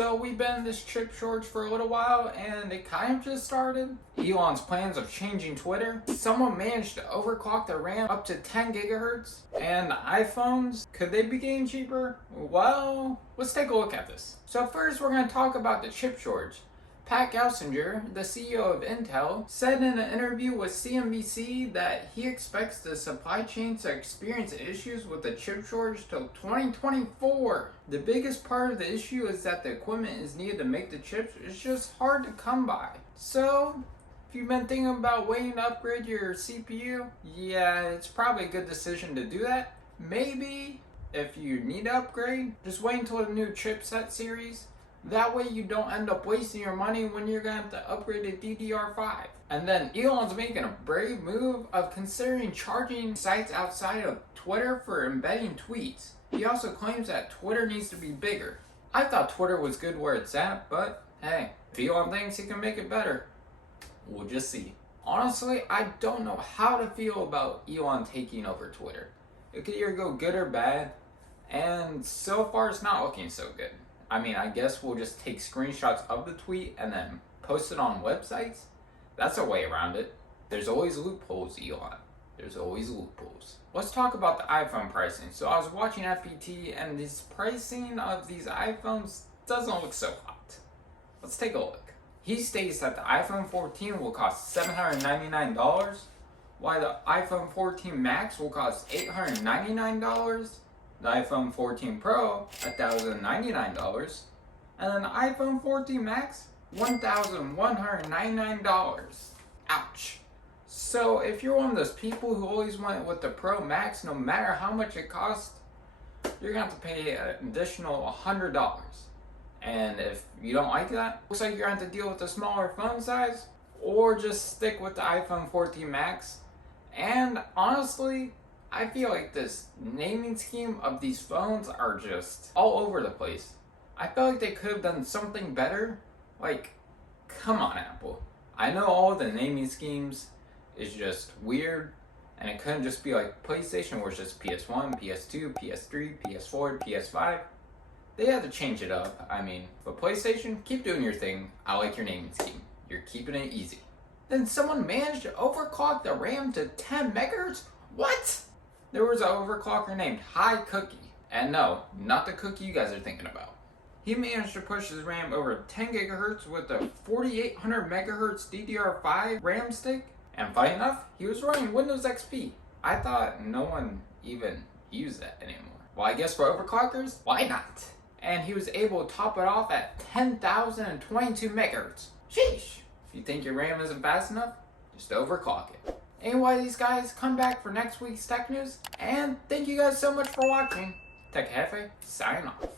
So we've been in this chip shortage for a little while and it kind of just started. Elon's plans of changing Twitter. Someone managed to overclock their RAM up to 10 gigahertz. And iPhones, could they be getting cheaper? Well, let's take a look at this. So first we're going to talk about the chip shortage. Pat Gelsinger, the CEO of Intel, said in an interview with CNBC that he expects the supply chain to experience issues with the chip shortage till 2024. The biggest part of the issue is that the equipment is needed to make the chips is just hard to come by. So, if you've been thinking about waiting to upgrade your CPU, yeah, it's probably a good decision to do that. Maybe, if you need to upgrade, just wait until the new chipset series. That way you don't end up wasting your money when you're going to have to upgrade to DDR5. And then Elon's making a brave move of considering charging sites outside of Twitter for embedding tweets. He also claims that Twitter needs to be bigger. I thought Twitter was good where it's at, but hey, if Elon thinks he can make it better, we'll just see. Honestly, I don't know how to feel about Elon taking over Twitter. It could either go good or bad, and so far it's not looking so good. I mean, I guess we'll just take screenshots of the tweet and then post it on websites. That's a way around it. There's always loopholes, Elon. There's always loopholes. Let's talk about the iPhone pricing. So I was watching FPT and this pricing of these iPhones doesn't look so hot. Let's take a look. He states that the iPhone 14 will cost $799, while the iPhone 14 Max will cost $899. The iPhone 14 Pro, $1,099, and then the iPhone 14 Max, $1,199. Ouch. So if you're one of those people who always went with the Pro Max, no matter how much it costs, you're going to have to pay an additional $100. And if you don't like that, looks like you're going to have to deal with a smaller phone size, or just stick with the iPhone 14 Max. And honestly, I feel like this naming scheme of these phones are just all over the place. I feel like they could have done something better. Like, come on, Apple. I know all the naming schemes is just weird, and it couldn't just be like PlayStation where it's just PS1, PS2, PS3, PS4, PS5. They had to change it up. I mean, but PlayStation, keep doing your thing. I like your naming scheme. You're keeping it easy. Then someone managed to overclock the RAM to 10 megahertz? What? There was an overclocker named High Cookie. And no, not the cookie you guys are thinking about. He managed to push his RAM over 10 gigahertz with a 4800 megahertz DDR5 RAM stick. And funny enough, he was running Windows XP. I thought no one even used that anymore. Well, I guess for overclockers, why not? And he was able to top it off at 10,022 megahertz. Sheesh. If you think your RAM isn't fast enough, just overclock it. Anyway, these guys, come back for next week's tech news, and thank you guys so much for watching. Tech Jefe, sign off.